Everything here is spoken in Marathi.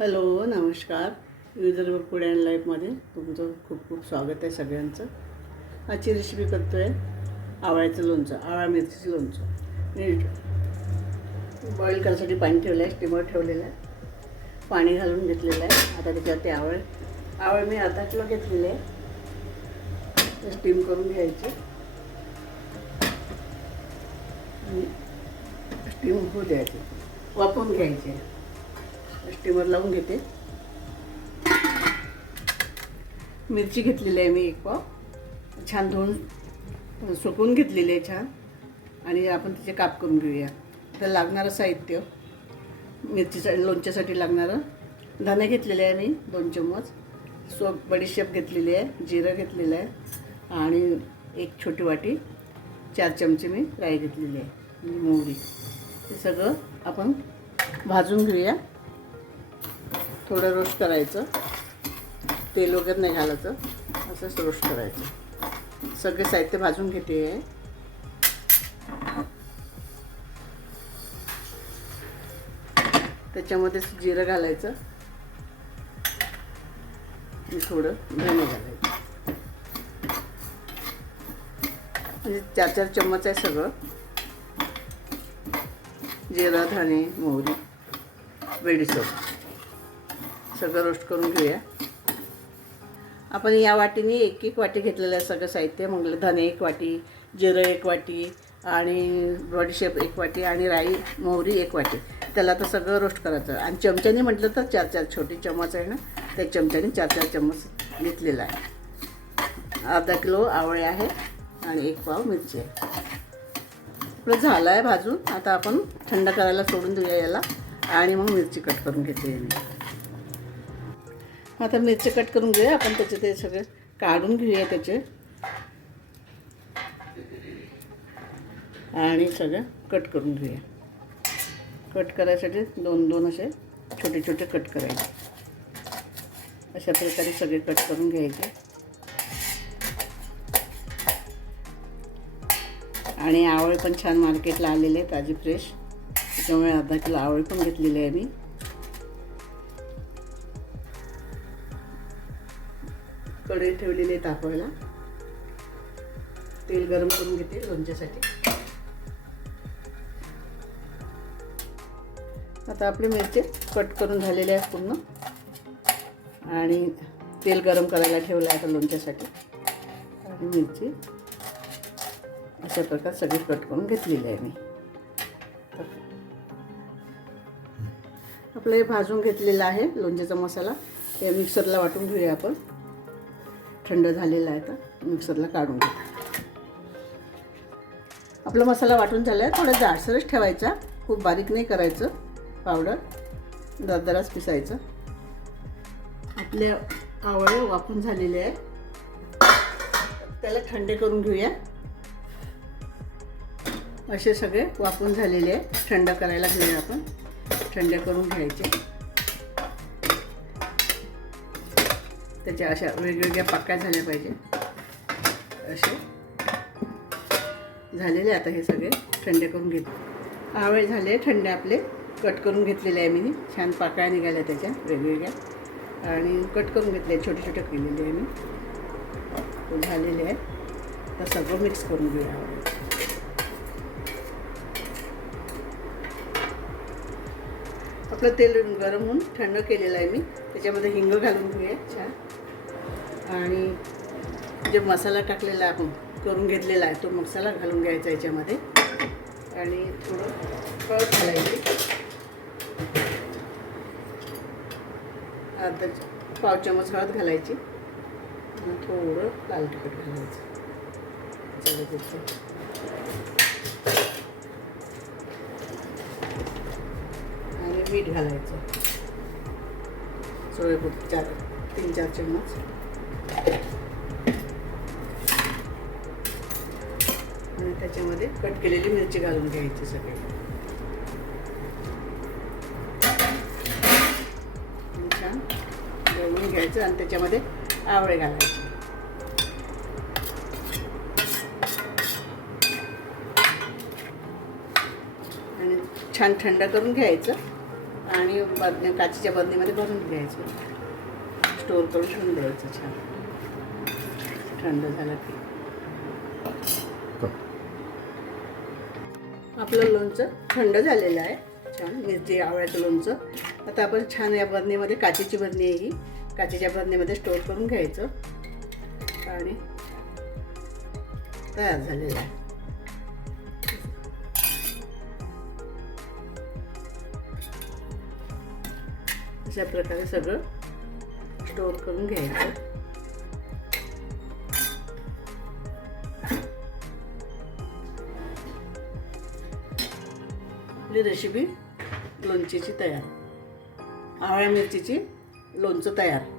हॅलो नमस्कार. विदर्भ फूड अँड लाईफमध्ये तुमचं खूप खूप स्वागत आहे सगळ्यांचं. आजची रेसिपी करतो आहे आवळ्याचं लोणचं आवळा मिरचीचं लोणचं. मी बॉईल करायसाठी पाणी ठेवलं आहे स्टीमर ठेवलेलं आहे. पाणी घालून घेतलेलं आहे. आता त्याच्यावरती आवळ आवळ मी अर्धा किलो घेतलेले आहे. स्टीम करून घ्यायचे. स्टीम होऊ द्यायचे. वापरून घ्यायचे. स्टीमर लावून घेते. मिरची घेतलेली आहे मी एक पाव. छान धुवून सुकवून घेतलेली आहे छान. आणि आपण तिचे काप करून घेऊया. तर लागणारं साहित्य मिरचीचा लोणच्यासाठी लागणारं. धने घेतलेले आहे मी दोन चम्मच. सो बडीशेप घेतलेली आहे जिरं घेतलेलं आहे. आणि एक छोटी वाटी चार चमचे मी राई घेतलेली आहे आणि मोहरी. हे सगळं आपण भाजून घेऊया. थोडं रोस्ट करायचं. तेल वगैरे नाही घालायचं. असंच रोस्ट करायचं. सगळे साहित्य भाजून घेते. आहे त्याच्यामध्ये जिरं घालायचं. आणि थोडं धणे घालायचं. म्हणजे चार चार चम्मच आहे सगळं. जिरा धणे मोहरी वेडीसोबत सगळं रोस्ट करून घेऊया. आपण या वाटीने एक एक वाटी घेतलेलं आहे सगळं साहित्य. म्हटलं धने एक वाटी जिरं एक वाटी आणि बॉडीशेप एक वाटी आणि राई मोहरी एक वाटी. त्याला तर सगळं रोस्ट करायचं आणि चमच्याने म्हटलं तर चार चार छोटी चम्मच आहे ना त्या चमच्याने चार चार चम्मच घेतलेला आहे. अर्धा किलो आवळे आहे आणि एक पाव मिरची आहे. आपलं झालं आहे भाजून. आता आपण थंड करायला सोडून देऊया याला. आणि मग मिरची कट करून घेते मी आता मिरची कट करून घेऊया आपण त्याचे ते सगळे काढून घेऊया त्याचे. आणि सगळं कट करून घेऊया. कट करायसाठी दोन दोन असे छोटे छोटे कट करायचे. अशा प्रकारे सगळे कट करून घ्यायचे. आणि आवळे पण छान मार्केटला आलेले आहे ताजी फ्रेश. त्याच्यामुळे अर्धा किलो आवळे पण घेतलेले आहे मी. कढई ठेवलेली आहे तापवायला तेल गरम करून घेते लोणच्यासाठी. आता आपले मिरचे कट करून झालेले आहेत पूर्ण. आणि तेल गरम करायला ठेवलं आहे आता लोणच्यासाठी. आणि मिरची अशा प्रकारे सगळी कट करून घेतलेली आहे मी. आपलं हे भाजून घेतलेलं आहे लोणच्याचा मसाला. हे मिक्सरला वाटून घेऊया आपण. थंड झालेला आहे तर मिक्सरला काढून घेऊ आपला मसाला वाटून झाला आहे थोडा जाडसरच ठेवायचा. खूप बारीक नाही करायचं पावडर. दरदराच पिसायचं. आपले आवळे वापून झालेले आहे त्याला थंडे करून घेऊया. असे सगळे वापून झालेले आहे थंड करायला घेऊया आपण. थंड करून घ्यायचे. त्याच्या अशा वेगवेगळ्या पाक्या झाल्या पाहिजे. असे झालेले आता हे सगळे थंडे करून घेत. आवळे झाले थंडे आपले कट करून घेतलेले आहे मी. छान पाकळ्या निघाल्या त्याच्या वेगवेगळ्या. आणि कट करून घेतले छोटे छोटे केलेले आहे मी. झालेले आहे. तर सगळं मिक्स करून घेऊया. आपलं तेल गरम होऊन थंड केलेलं आहे मी. त्याच्यामध्ये हिंग घालून घेऊया छान. आणि जे मसाला टाकलेला आपण करून घेतलेला आहे तो मसाला घालून घ्यायचा याच्यामध्ये. आणि थोडं हळद घालायची. अर्धा पाव चमच हळद घालायची. आणि थोडं लाल तिखट घालायचं. मीठ घालायचं. सोयपूर चार तीन चार चम्मच. आणि त्याच्यामध्ये कट केलेली मिरची घालून घ्यायची सगळी. छान दळून घ्यायचं आणि त्याच्यामध्ये आवळे घालायचे. आणि छान थंड करून घ्यायचं. आणि बरणी काचेच्या बरणीमध्ये भरून घ्यायचं. स्टोर करून ठेवून द्यायचं छान. थंड झालं की. आपलं लोणचं थंड झालेलं आहे. छान. मिरची आवळ्याचं लोणचं. आता आपण छान या बरणीमध्ये काचेची बरणी आहे ही. काचेच्या बरणीमध्ये स्टोर करून घ्यायचं. आणि तयार झालेलं आहे. अशा प्रकारे सगळं स्टोर करून घ्यायचं. आपली रेसिपी लोणचीची तयार. आवळ्या मिरचीची लोणचं तयार.